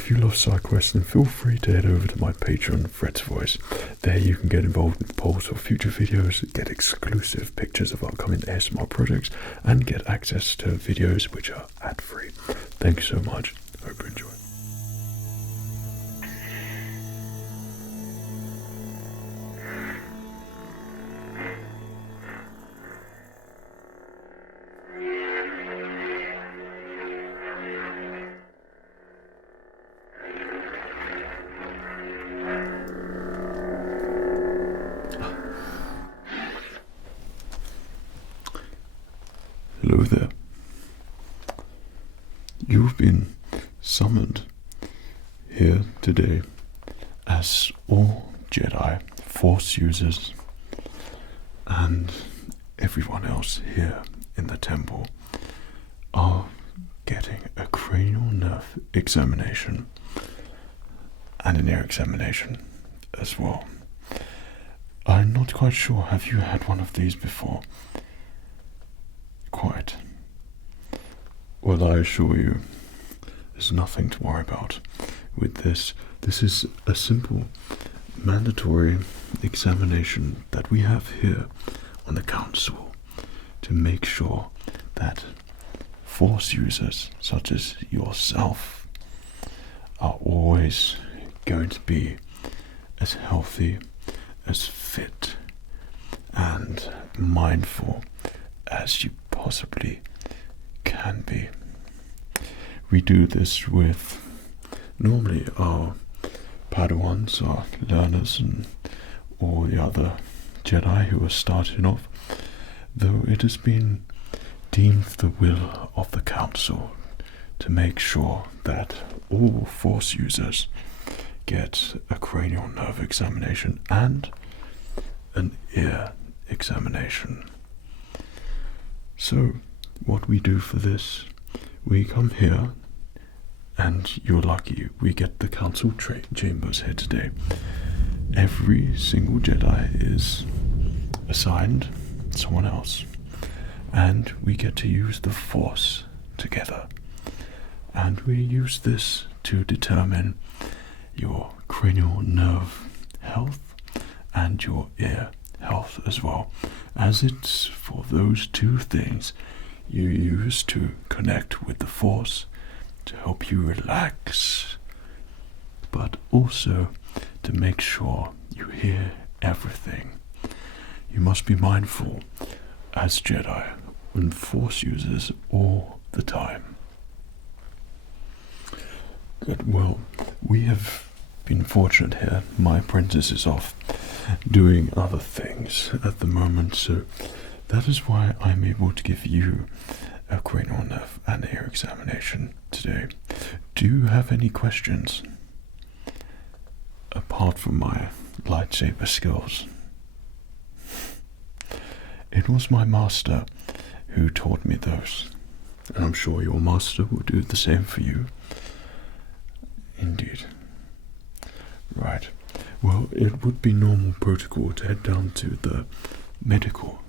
if you love side quests, then feel free to head over to my Patreon, FredsVoice. There you can get involved in polls for future videos, get exclusive pictures of upcoming ASMR projects, and get access to videos which are ad-free. Thank you so much. Hope you enjoy. Hello there. You've been summoned here today as all Jedi, Force users, and everyone else here in the temple are getting a cranial nerve examination and an ear examination as well. I'm not quite sure, have you had one of these before? Quite. Well, I assure you, there's nothing to worry about with this. This is a simple, mandatory examination that we have here on the council to make sure that Force users such as yourself are always going to be as healthy, as fit, and mindful as you possibly can be. We do this with normally our Padawans, our learners, and all the other Jedi who are starting off, though it has been deemed the will of the Council to make sure that all Force users get a cranial nerve examination and an ear examination. So, what we do for this, we come here, and you're lucky we get the council chambers here today. Every single Jedi is assigned someone else, and we get to use the Force together. And we use this to determine your cranial nerve health and your ear health as well, as it's for those two things you use to connect with the Force to help you relax, but also to make sure you hear everything. You must be mindful as Jedi and Force users all the time. Good. Well, we have been fortunate here. My apprentice is off doing other things at the moment, so that is why I'm able to give you a cranial nerve and ear examination today. Do you have any questions apart from my lightsaber skills? It was my master who taught me those, and I'm sure your master will do the same for you. Indeed. Right. Well, it would be normal protocol to head down to the medical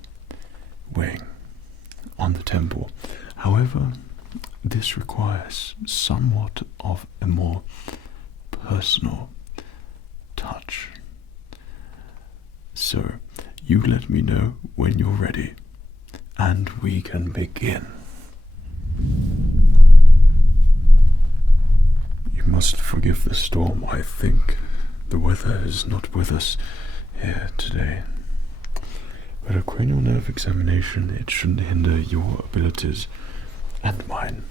wing on the temple. However, this requires somewhat of a more personal touch. So, you let me know when you're ready, and we can begin. You must forgive the storm. I think the weather is not with us here today. But a cranial nerve examination, it shouldn't hinder your abilities and mine.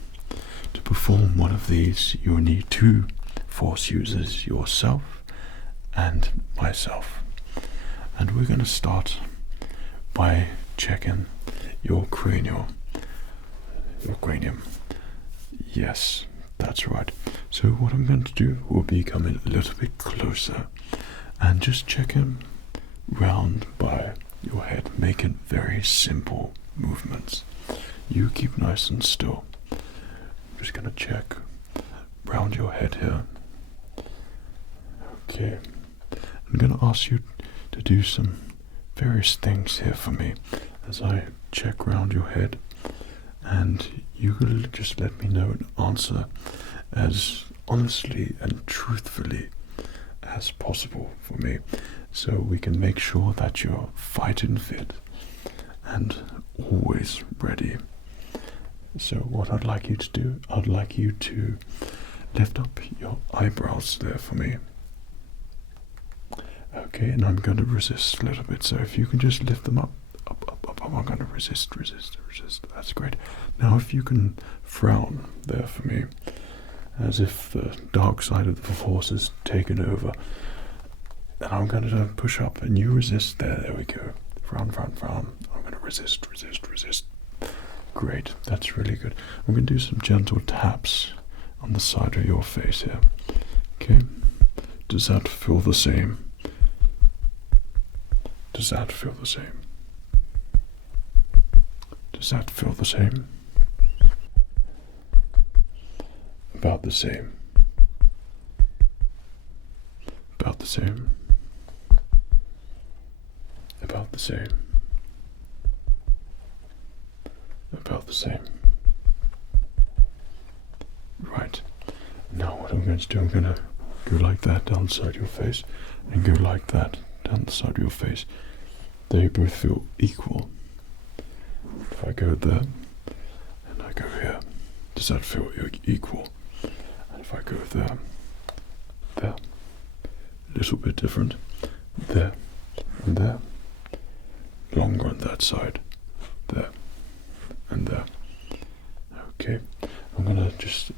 To perform one of these, you'll need two Force users, yourself and myself. And we're going to start by checking your cranium. Yes, that's right. So what I'm going to do will be coming a little bit closer and just checking round by your head, making very simple movements. You keep nice and still. I'm just going to check round your head here. Okay. I'm going to ask you to do some various things here for me as I check round your head, and you will just let me know an answer as honestly and truthfully as possible for me, so we can make sure that you're fighting fit and always ready. So what I'd like you to do, I'd like you to lift up your eyebrows there for me. Okay, and I'm going to resist a little bit, so if you can just lift them up, I'm going to resist. That's great. Now if you can frown there for me, as if the dark side of the force has taken over, then I'm going to push up and you resist there. There we go. Frown. I'm going to resist. Great, that's really good. I'm going to do some gentle taps on the side of your face here. Okay, does that feel the same? Does that feel the same? Does that feel the same? About the same. About the same. About the same. About the same. Right. Now what I'm going to do, I'm going to go like that down the side of your face and go like that down the side of your face. They both feel equal. If I go there and I go here, does that feel equal? And if I go there, a little bit different, there and there, longer on that side, there and there. Okay, I'm gonna just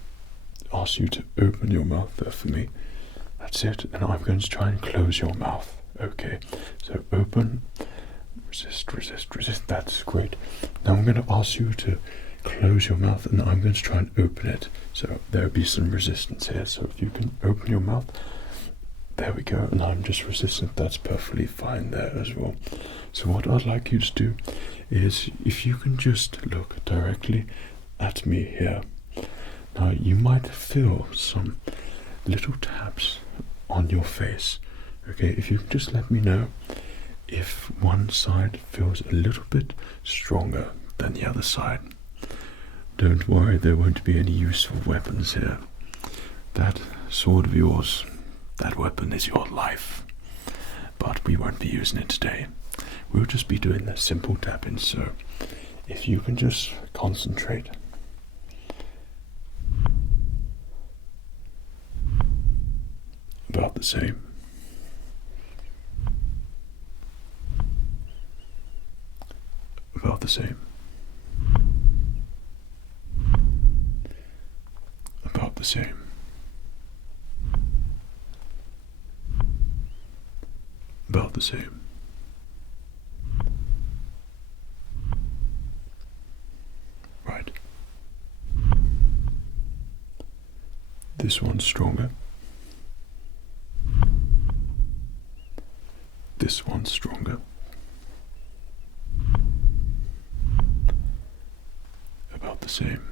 ask you to open your mouth there for me. That's it, and I'm going to try and close your mouth. Okay, so open, resist. That's great. Now I'm going to ask you to close your mouth, and I'm going to try and open it. So there'll be some resistance here. So if you can open your mouth, there we go. And I'm just resistant. That's perfectly fine there as well. So what I'd like you to do is, if you can just look directly at me here. Now you might feel some little taps on your face. Okay, if you can just let me know if one side feels a little bit stronger than the other side. Don't worry, there won't be any useful weapons here. That sword of yours, that weapon is your life. But we won't be using it today. We'll just be doing the simple tapping, so if you can just concentrate. About the same. About the same. About the same. About the same. Right. This one's stronger. This one's stronger. About the same.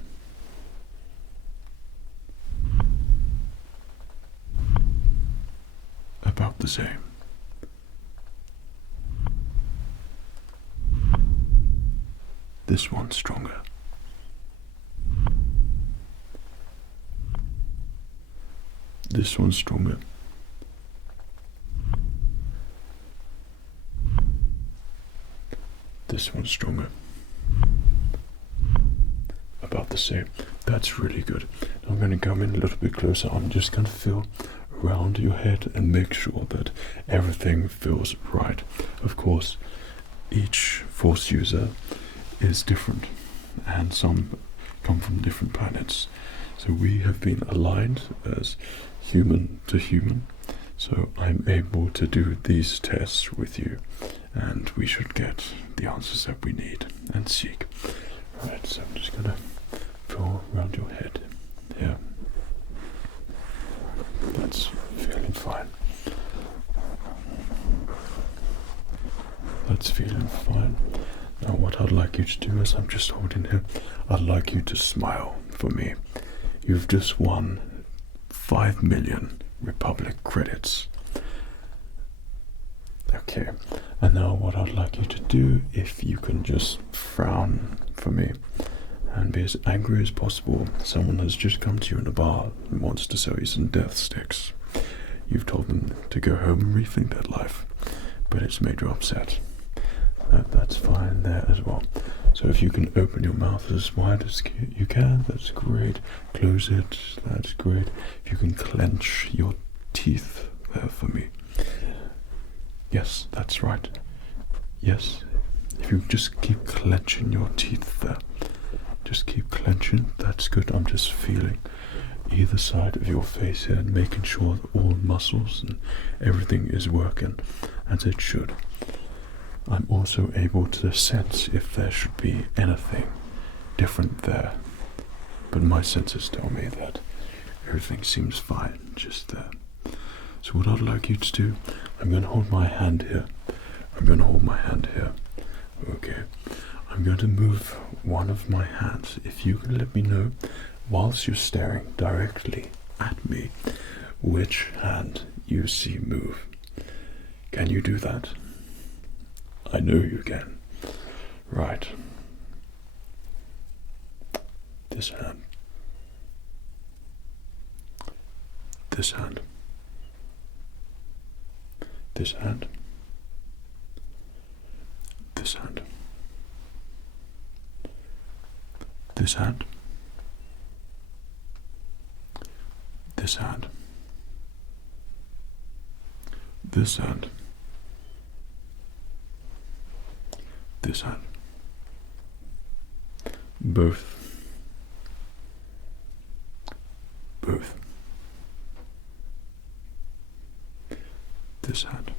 About the same. This one's stronger. This one's stronger. This one's stronger. About the same. That's really good. I'm going to come in a little bit closer. I'm just going to feel around your head and make sure that everything feels right. Of course, each Force user is different, and some come from different planets. So we have been aligned as human to human. So I'm able to do these tests with you, and we should get the answers that we need and seek. Right, so I'm just gonna feel around your head here. That's feeling fine. That's feeling fine. Now what I'd like you to do is, I'm just holding here, I'd like you to smile for me. You've just won 5 million Republic credits. Okay, and now what I'd like you to do, if you can just frown for me, and be as angry as possible. Someone has just come to you in a bar and wants to sell you some death sticks. You've told them to go home and rethink their life, but it's made you upset. That's fine there as well. So if you can open your mouth as wide as you can, that's great. Close it, that's great. If you can clench your teeth there for me. Yes, that's right. Yes, if you just keep clenching your teeth there. Just keep clenching, that's good. I'm just feeling either side of your face here and making sure that all muscles and everything is working as it should. I'm also able to sense if there should be anything different there, but my senses tell me that everything seems fine just there. So what I'd like you to do, I'm going to hold my hand here. I'm going to hold my hand here. Okay. I'm going to move one of my hands. If you can let me know, whilst you're staring directly at me, which hand you see move. Can you do that? I know you can. Right. This hand. This hand. This hand. This hand. This hand. This hand. This hand. This hand. Both. Both. This hand.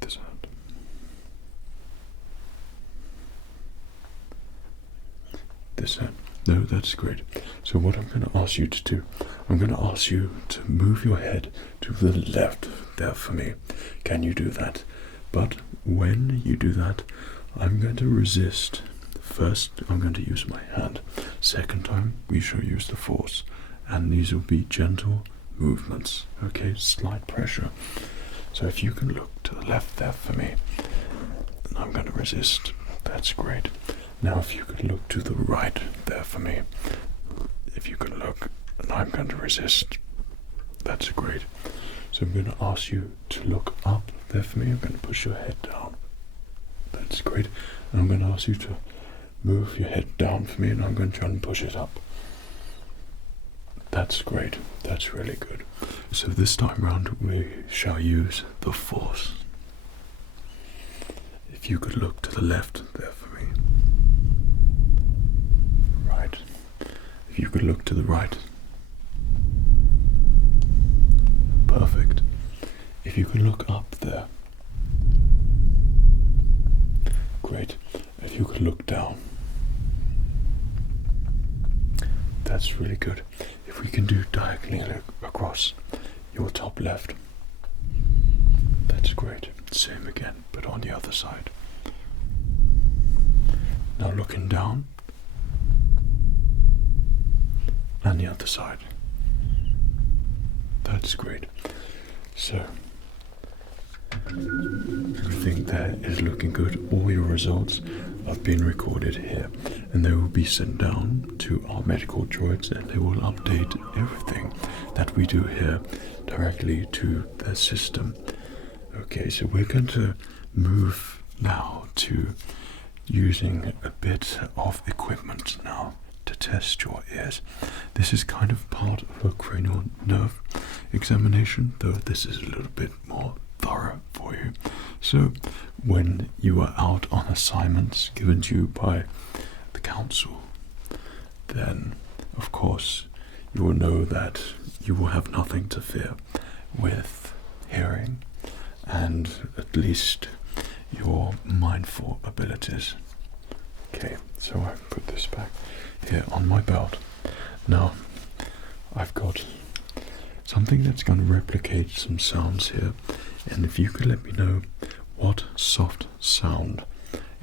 This hand. This hand. No, that's great. So what I'm going to ask you to do, I'm going to ask you to move your head to the left there for me. Can you do that? But when you do that, I'm going to resist. First, I'm going to use my hand. Second time, we shall use the force. And these will be gentle movements. Okay, slight pressure. So if you can look to the left there for me, and I'm going to resist. That's great. Now if you could look to the right there for me. If you can look, and I'm going to resist. That's great. So I'm going to ask you to look up there for me. I'm going to push your head down. That's great. And I'm going to ask you to move your head down for me, and I'm going to try and push it up. That's great. That's really good. So this time round we shall use the force. If you could look to the left there for me. Right. If you could look to the right. Perfect. If you can look up there. Great. If you could look down. That's really good. If we can do diagonally across your top left. That's great. Same again, but on the other side. Now looking down. And the other side. That's great. So, everything there is looking good. All your results have been recorded here, and they will be sent down to our medical droids, and they will update everything that we do here directly to the system. Okay, so we're going to move now to using a bit of equipment now to test your ears. This is kind of part of a cranial nerve examination, though this is a little bit more thorough for you. So when you are out on assignments given to you by the council, then of course you will know that you will have nothing to fear with hearing and at least your mindful abilities. Okay, so I put this back here on my belt. Now I've got something that's going to replicate some sounds here, and if you could let me know what soft sound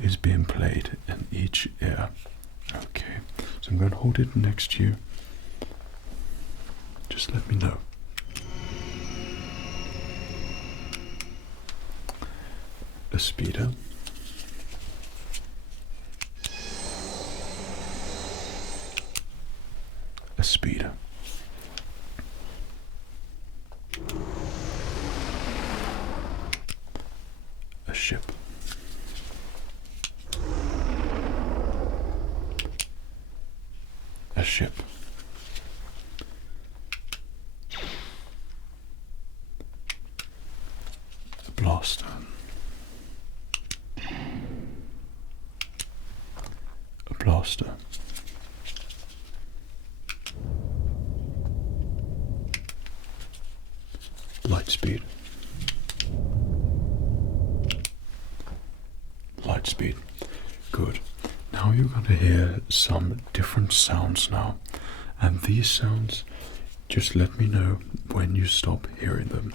is being played in each ear. Okay, so I'm going to hold it next to you. Just let me know. A speeder. a speed. A ship. A ship. A blaster. A blaster. Light speed. Light speed. Good. Now you're going to hear some different sounds now. And these sounds, just let me know when you stop hearing them.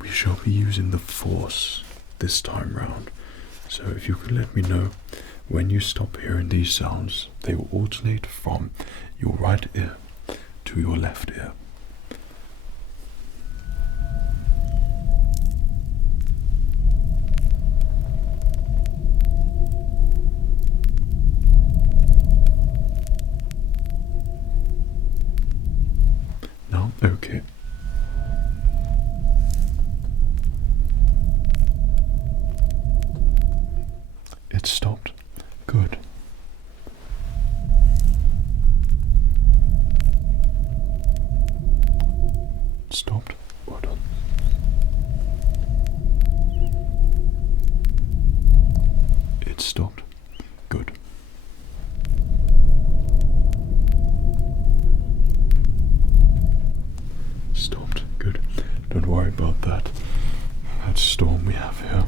We shall be using the force this time round. So if you could let me know when you stop hearing these sounds, they will alternate from your right ear to your left ear. Now, okay. It stopped. Good. Stopped. Well done. It stopped. Good. Stopped. Good. Don't worry about that. That storm we have here.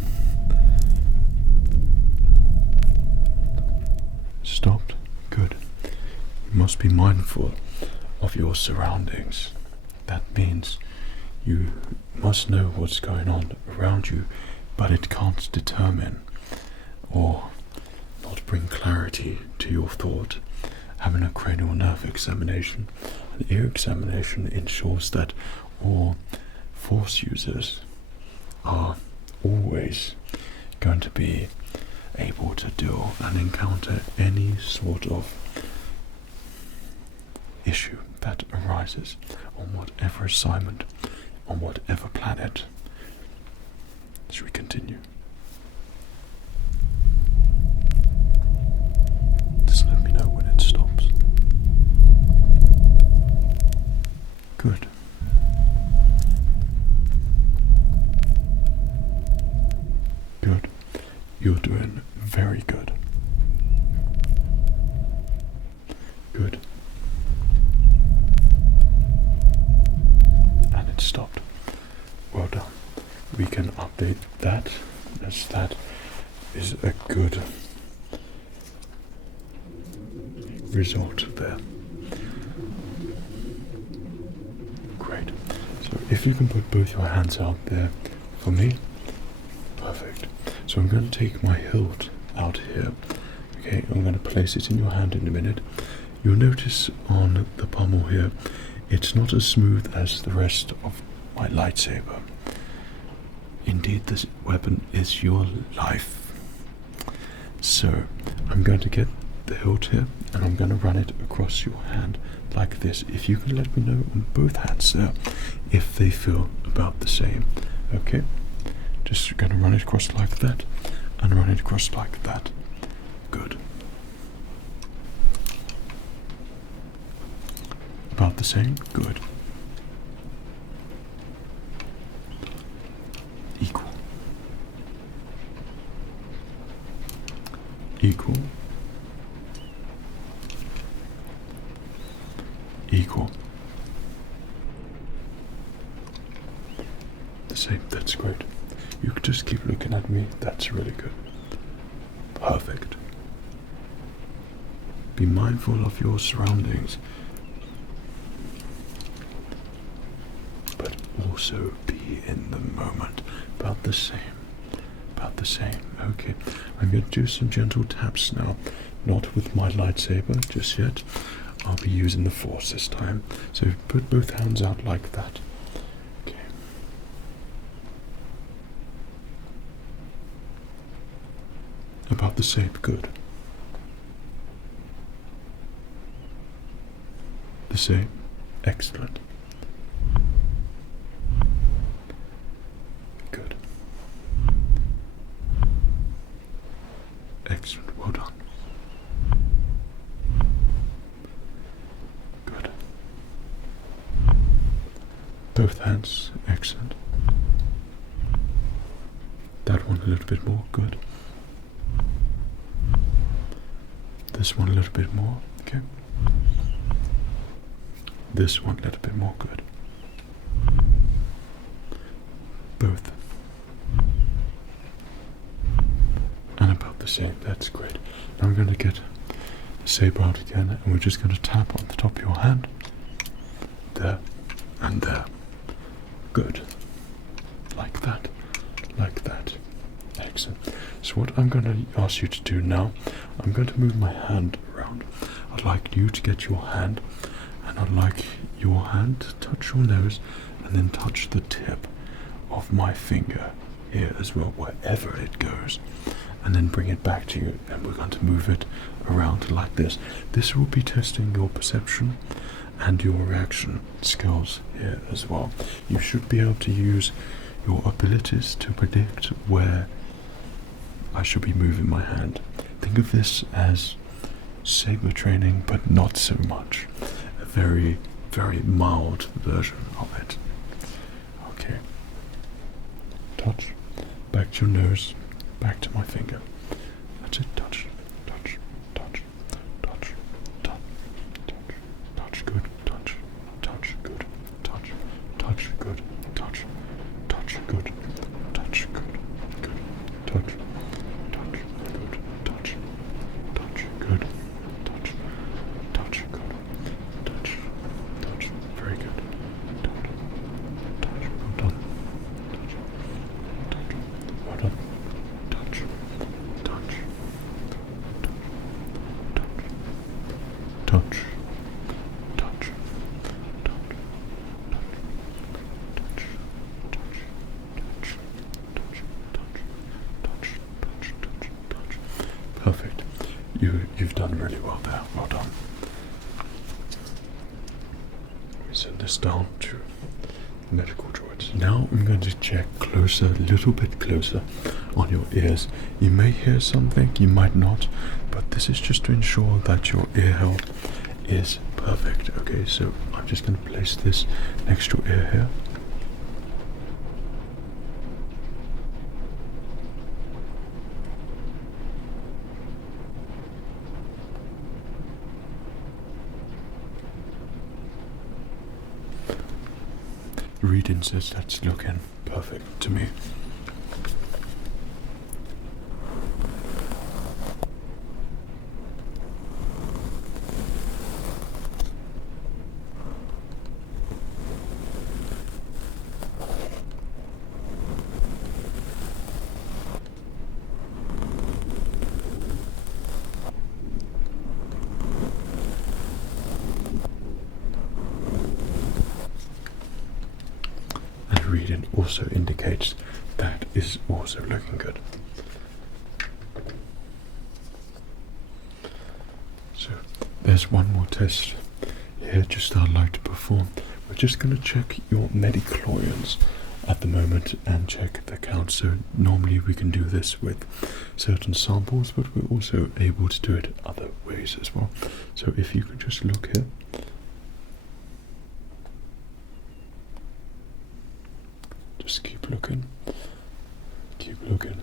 Stopped. Good. You must be mindful of your surroundings. That means you must know what's going on around you, but it can't determine or not bring clarity to your thought. Having a cranial nerve examination, an ear examination ensures that all force users are always going to be able to deal and encounter any sort of issue that arises on whatever assignment, on whatever planet. Should we continue? Just let me know when it stops. Good. Good. You're doing very good. Good. And it stopped. Well done. We can update that, as that is a good result there. Great. So if you can put both your hands out there for me, perfect. So I'm going to take my hilt out here. Okay, I'm going to place it in your hand in a minute. You'll notice on the pommel here, it's not as smooth as the rest of my lightsaber. Indeed, this weapon is your life. So I'm going to get the hilt here and I'm going to run it across your hand like this. If you can let me know on both hands there if they feel about the same. Okay, just going to run it across like that and run it across like that. Good. About the same? Good. Equal. Equal. Equal. The same. That's great. You can just keep looking at me. That's really good. Perfect. Be mindful of your surroundings, but also be in the moment. About the same. About the same. Okay. I'm going to do some gentle taps now. Not with my lightsaber just yet. I'll be using the force this time. So put both hands out like that. Okay. About the same. Good. The same. Excellent. Good. Excellent. Well done. Good. Both hands. Excellent. That one a little bit more. Good. This one a little bit more. Okay. This one a little bit more. Good. Both. And about the same. That's great. Now I'm going to get the saber out again, and we're just going to tap on the top of your hand. There and there. Good. Like that. Like that. Excellent. So what I'm going to ask you to do now, I'm going to move my hand around. I'd like you to get your hand, and I'd like your hand to touch your nose and then touch the tip of my finger here as well, wherever it goes, and then bring it back to you, and we're going to move it around like this. This will be testing your perception and your reaction skills here as well. You should be able to use your abilities to predict where I should be moving my hand. Think of this as saber training, but not so much. A very, very mild version of it. Okay. Touch. Back to your nose. Back to my finger. That's it. Touch. Touch. Touch. Touch. Touch. Touch. Touch. Good. Touch. Touch. Good. Touch. Touch. Good. Touch. Touch. Good. Touch. Good. Good. Touch. Good. Touch. Touch. Good. Touch. Touch. Very good. Touch. Touch. Well done. Touch. Touch. Well done. Touch. Touch. Touch. Touch. Touch. Touch. Touch. Perfect. You've done really well there. Well done. We send this down to medical droids. Now I'm going to check closer, a little bit closer on your ears. You may hear something, you might not, but this is just to ensure that your ear health is perfect. Okay, so I'm just going to place this next to your ear here. Reading says that's looking perfect to me. Reading also indicates that is also looking good. So there's one more test here just I'd like to perform. We're just going to check your midichlorians at the moment and check the count. So normally we can do this with certain samples, but we're also able to do it other ways as well. So if you could just look here. Just keep looking. Keep looking.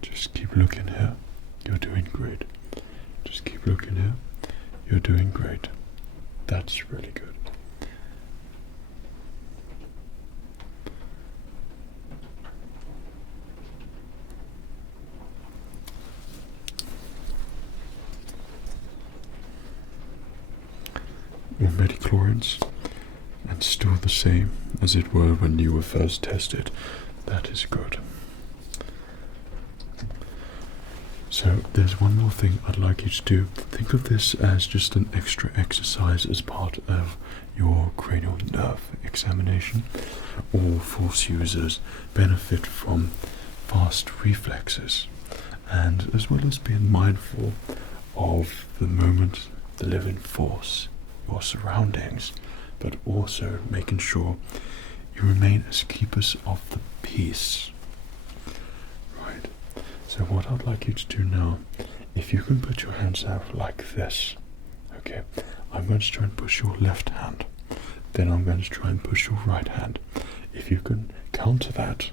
Just keep looking here. You're doing great. Just keep looking here. You're doing great. That's really good. Your midichlorians, and still the same as it were when you were first tested. That is good. So there's one more thing I'd like you to do. Think of this as just an extra exercise as part of your cranial nerve examination. All force users benefit from fast reflexes, and as well as being mindful of the moment, the living force, your surroundings, but also making sure you remain as keepers of the peace. Right. So what I'd like you to do now, if you can put your hands out like this, okay, I'm going to try and push your left hand, then I'm going to try and push your right hand. If you can counter that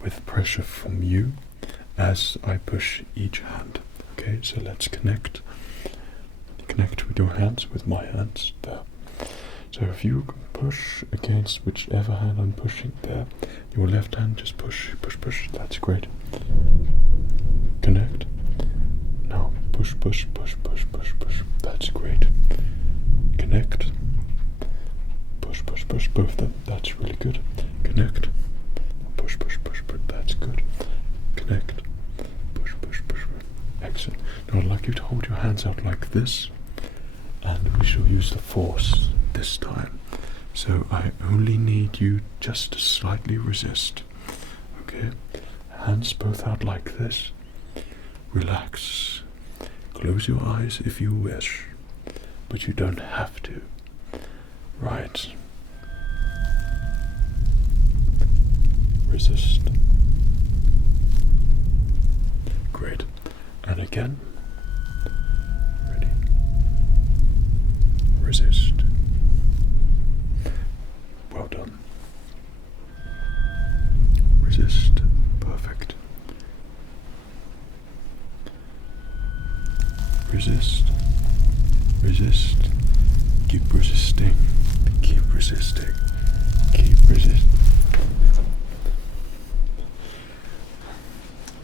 with pressure from you as I push each hand. Okay, so let's connect with your hands, with my hands, there. So if you can push against whichever hand I'm pushing there, your left hand just push, that's great. Connect. Now push, that's great. Connect. Push, both of them, that's really good. Connect. Push, that's good. Connect. Push. Excellent. Now I'd like you to hold your hands out like this, and we shall use the force this time. So I only need you just to slightly resist. Okay? Hands both out like this. Relax. Close your eyes if you wish, but you don't have to. Right. Resist. Great. And again. Ready. Resist. Well done. Resist. Perfect. Resist. Keep resisting. Keep resisting.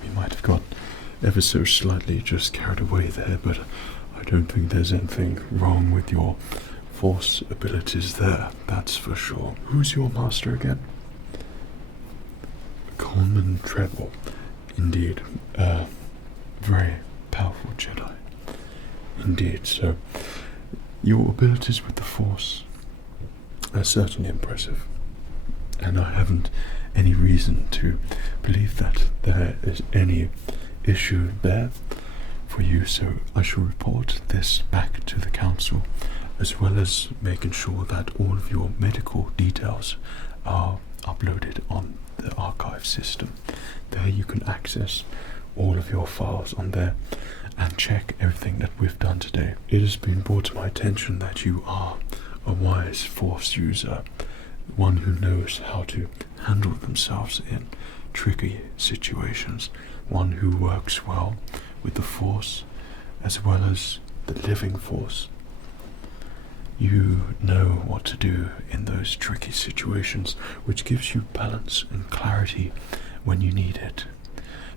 We might have got ever so slightly just carried away there, but I don't think there's anything wrong with your force abilities there, that's for sure. Who's your master again? Coleman Treble. Indeed. Very powerful Jedi. Indeed, so your abilities with the force are certainly impressive, and I haven't any reason to believe that there is any issue there for you, so I shall report this back to the council, as well as making sure that all of your medical details are uploaded on the archive system. There you can access all of your files on there and check everything that we've done today. It has been brought to my attention that you are a wise force user, one who knows how to handle themselves in tricky situations, one who works well with the force as well as the living force. You know what to do in those tricky situations, which gives you balance and clarity when you need it.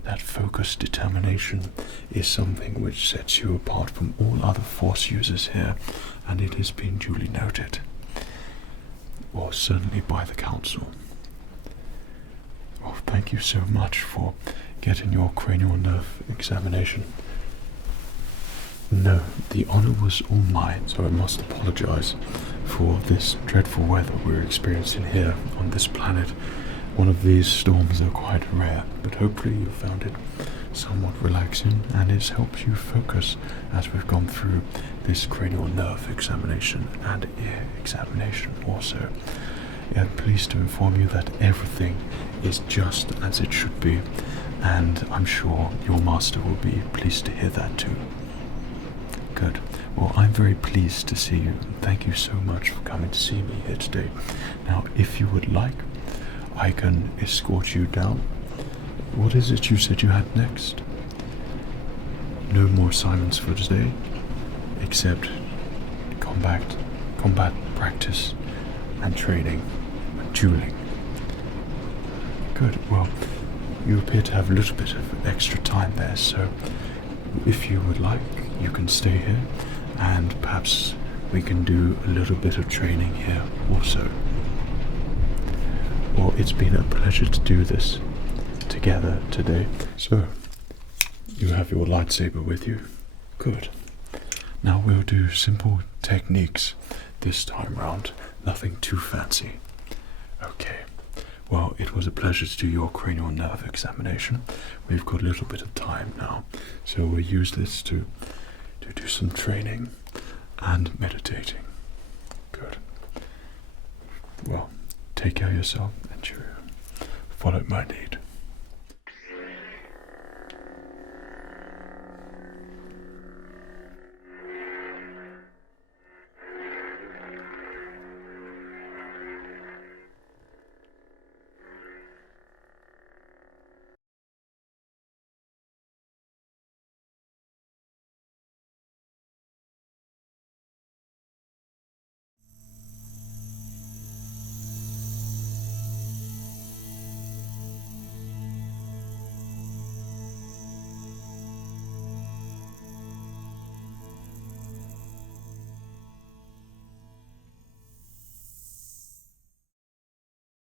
That focused determination is something which sets you apart from all other force users here, and it has been duly noted, or certainly by the council. Well, thank you so much for getting your cranial nerve examination. No, the honour was all mine, so I must apologise for this dreadful weather we're experiencing here on this planet. One of these storms are quite rare, but hopefully you found it somewhat relaxing, and it's helped you focus as we've gone through this cranial nerve examination and ear examination also. I'm pleased to inform you that everything is just as it should be, and I'm sure your master will be pleased to hear that too. Good. Well, I'm very pleased to see you. Thank you so much for coming to see me here today. Now, if you would like, I can escort you down. What is it you said you had next? No more assignments for today, except combat practice and training and dueling. Good. Well, you appear to have a little bit of extra time there, so if you would like, you can stay here, and perhaps we can do a little bit of training here also. Well, it's been a pleasure to do this together today. So, you have your lightsaber with you. Good. Now we'll do simple techniques this time round. Nothing too fancy. Okay. Well, it was a pleasure to do your cranial nerve examination. We've got a little bit of time now, so we'll use this to do some training and meditating. Good. Well, take care of yourself and cheerio. Follow my lead.